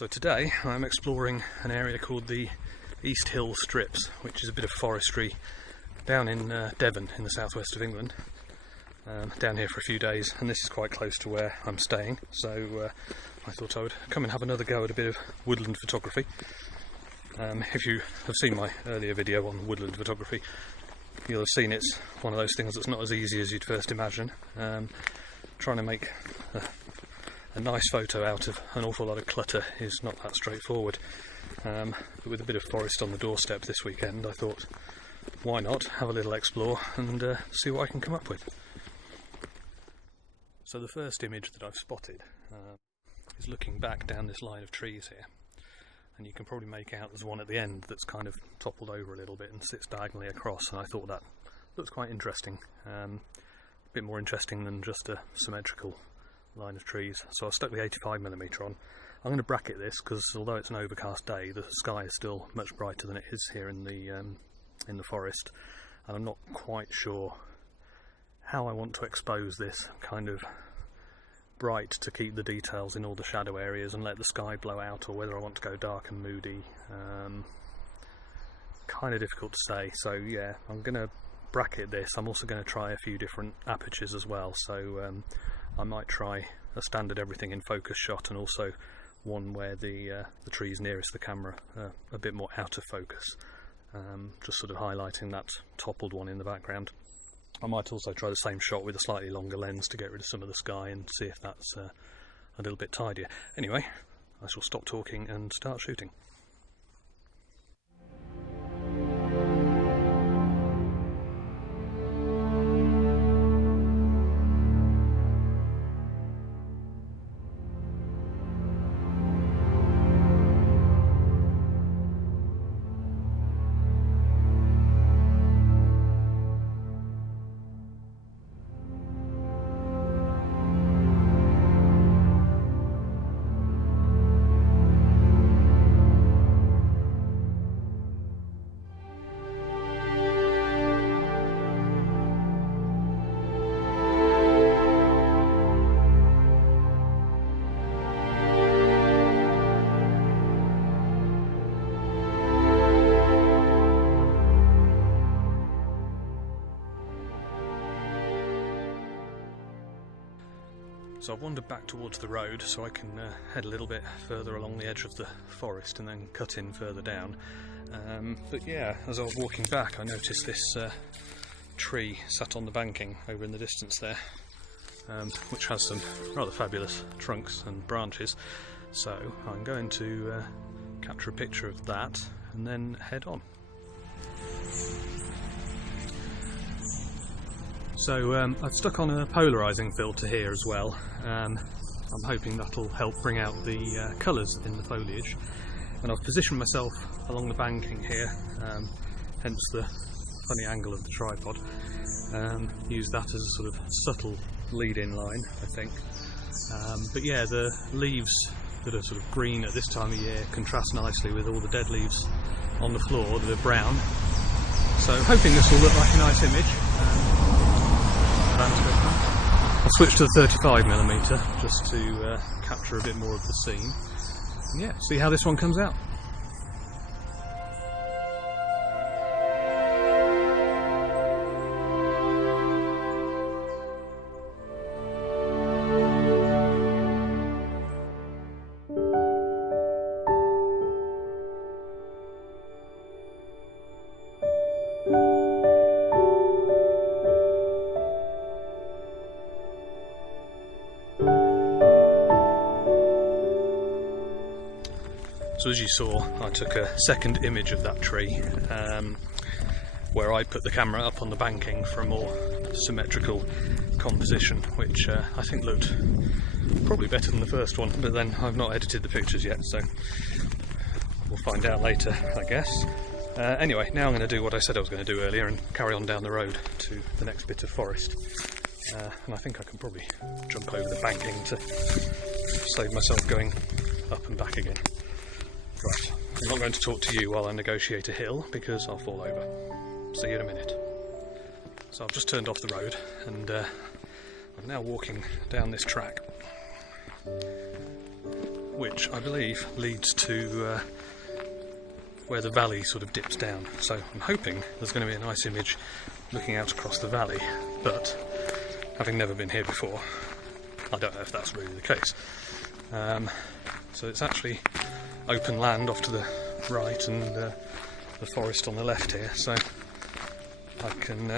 So today I'm exploring an area called the East Hill Strips, which is a bit of forestry down in Devon in the southwest of England. Down here for a few days, and this is quite close to where I'm staying, so I thought I would come and have another go at a bit of woodland photography. If you have seen my earlier video on woodland photography, you'll have seen it's one of those things that's not as easy as you'd first imagine. Trying to make a nice photo out of an awful lot of clutter is not that straightforward. But with a bit of forest on the doorstep this weekend, I thought, why not have a little explore and see what I can come up with. So the first image that I've spotted is looking back down this line of trees here, and you can probably make out there's one at the end that's kind of toppled over a little bit and sits diagonally across, and I thought that looks quite interesting, a bit more interesting than just a symmetrical line of trees. So I stuck the 85mm on. I'm going to bracket this because although it's an overcast day, the sky is still much brighter than it is here in the forest, and I'm not quite sure how I want to expose this kind of bright to keep the details in all the shadow areas and let the sky blow out, or whether I want to go dark and moody. Kind of difficult to say, so yeah, I'm going to bracket this. I'm also going to try a few different apertures as well, so I might try a standard everything in focus shot, and also one where the trees nearest the camera are a bit more out of focus, just sort of highlighting that toppled one in the background. I might also try the same shot with a slightly longer lens to get rid of some of the sky and see if that's a little bit tidier. Anyway, I shall stop talking and start shooting. So I've wandered back towards the road so I can head a little bit further along the edge of the forest and then cut in further down. But yeah, as I was walking back I noticed this tree sat on the banking over in the distance there, which has some rather fabulous trunks and branches. So I'm going to capture a picture of that and then head on. So I've stuck on a polarising filter here as well. I'm hoping that'll help bring out the colours in the foliage. And I've positioned myself along the banking here, hence the funny angle of the tripod. Use that as a sort of subtle lead-in line, I think. But yeah, the leaves that are sort of green at this time of year contrast nicely with all the dead leaves on the floor that are brown. So hoping this will look like a nice image. I'll switch to the 35mm just to capture a bit more of the scene. And yeah, see how this one comes out. So as you saw, I took a second image of that tree, where I put the camera up on the banking for a more symmetrical composition, which I think looked probably better than the first one, but then I've not edited the pictures yet, so we'll find out later, I guess. Anyway, now I'm going to do what I said I was going to do earlier and carry on down the road to the next bit of forest. And I think I can probably jump over the banking to save myself going up and back again. Right, I'm not going to talk to you while I negotiate a hill because I'll fall over. See you in a minute. So I've just turned off the road and I'm now walking down this track. which I believe leads to where the valley sort of dips down. So I'm hoping there's going to be a nice image looking out across the valley, but having never been here before, I don't know if that's really the case. So it's actually open land off to the right and the forest on the left here, so I can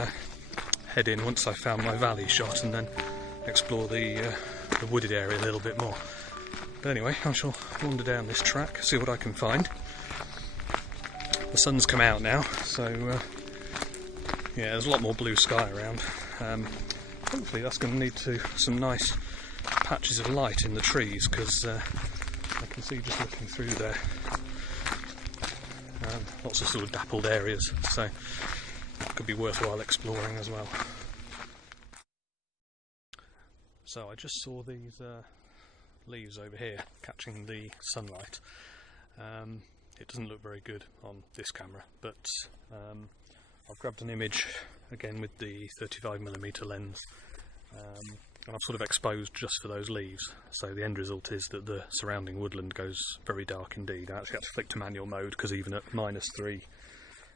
head in once I've found my valley shot and then explore the wooded area a little bit more. But anyway, I shall wander down this track, see what I can find. The sun's come out now, so yeah, there's a lot more blue sky around. Hopefully that's going to lead to some nice patches of light in the trees, because I can see just looking through there lots of sort of dappled areas, so it could be worthwhile exploring as well. So I just saw these leaves over here catching the sunlight. It doesn't look very good on this camera, but I've grabbed an image again with the 35mm lens, and I've sort of exposed just for those leaves, so the end result is that the surrounding woodland goes very dark indeed. I actually had to flick to manual mode because even at -3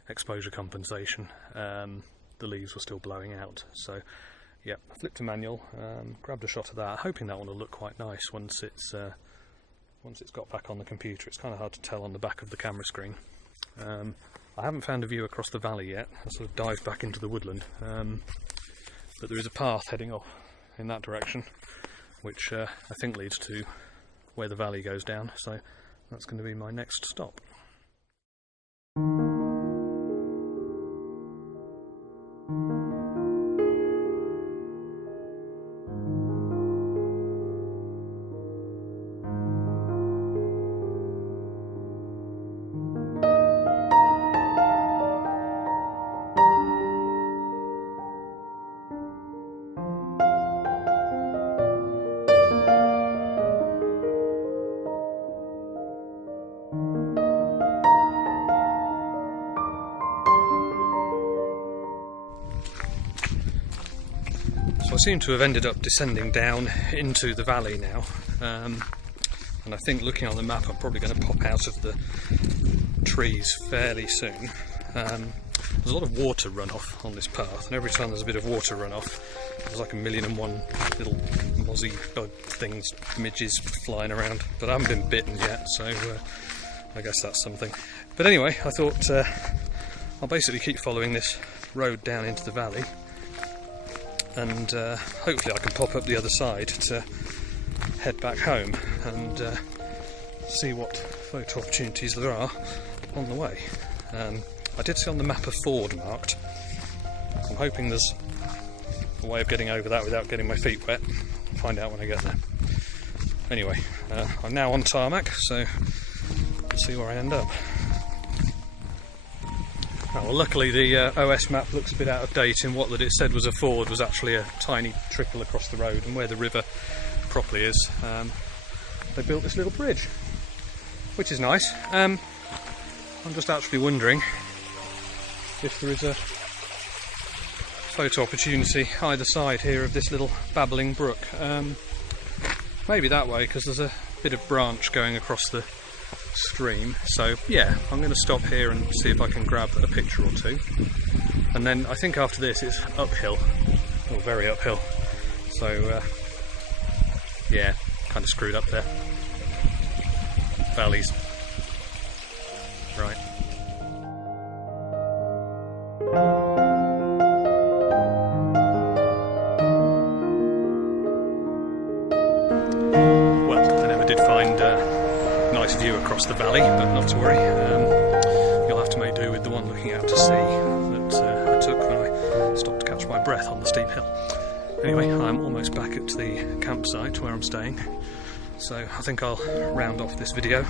exposure compensation the leaves were still blowing out. So yeah, I flipped to manual, grabbed a shot of that, hoping that one will look quite nice once it's got back on the computer. It's kind of hard to tell on the back of the camera screen. I haven't found a view across the valley yet. I sort of dived back into the woodland, but there is a path heading off in that direction, which I think leads to where the valley goes down, so that's going to be my next stop. So I seem to have ended up descending down into the valley now, and I think looking on the map I'm probably going to pop out of the trees fairly soon. There's a lot of water runoff on this path, and every time there's a bit of water runoff there's like 1,000,001 little mozzie bug things, midges flying around, but I haven't been bitten yet, so I guess that's something. But anyway, I thought I'll basically keep following this road down into the valley, and hopefully I can pop up the other side to head back home and see what photo opportunities there are on the way. I did see on the map a ford marked. I'm hoping there's a way of getting over that without getting my feet wet. I'll find out when I get there. Anyway, I'm now on tarmac, so we'll see where I end up. Well, luckily the OS map looks a bit out of date in what that it said was a ford was actually a tiny trickle across the road, and where the river properly is, they built this little bridge, which is nice. I'm just actually wondering if there is a photo opportunity either side here of this little babbling brook. Maybe that way, because there's a bit of branch going across the stream. So yeah, I'm going to stop here and see if I can grab a picture or two, and then I think after this it's uphill, or very uphill, so yeah, kind of screwed up there. Valleys, right. Well, I never did find nice view across the valley, but not to worry. You'll have to make do with the one looking out to sea that I took when I stopped to catch my breath on the steep hill. Anyway, I'm almost back at the campsite where I'm staying, so I think I'll round off this video.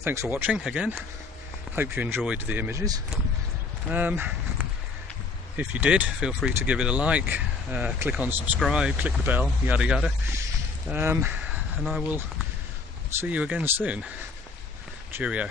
Thanks for watching again. Hope you enjoyed the images. If you did, feel free to give it a like, click on subscribe, click the bell, yada yada, and I will see you again soon. Cheerio.